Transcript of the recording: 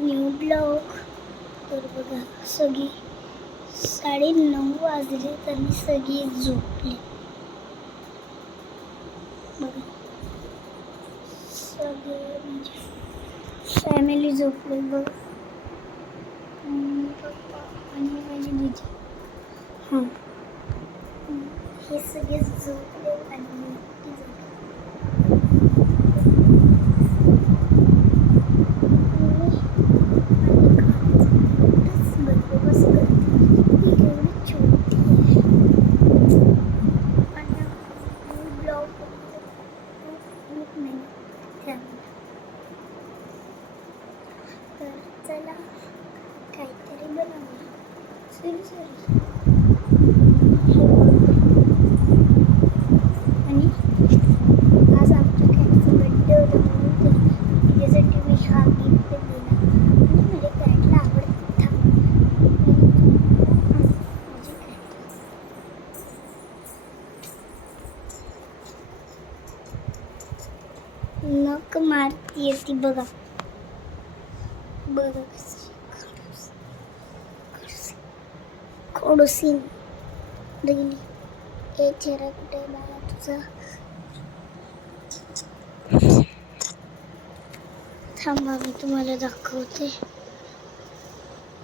New blog. तर बघा सगळी 9:30 वाजले तरी सगळी झोपली. बघा सगळे म्हणजे फॅमिली झोपले. बघा मम्मी पप्पा आणि माझी दीदी. हां हे सगळे झोपले आणि मी एकटी झोपले. तर चला काहीतरी बनवूया. सॉरी आणि आज आमच्या कॅटचा बड्डे होता म्हणून त्याच्यासाठी मी हा गिफ्ट दिला आणि माझ्या कॅटला आवडतं. माझी कॅट नख मारती ती. बघा बघा खडूसी रिली. ए चेहरा कुठे बाळा तुझा? थांबा मी तुम्हाला दाखवते.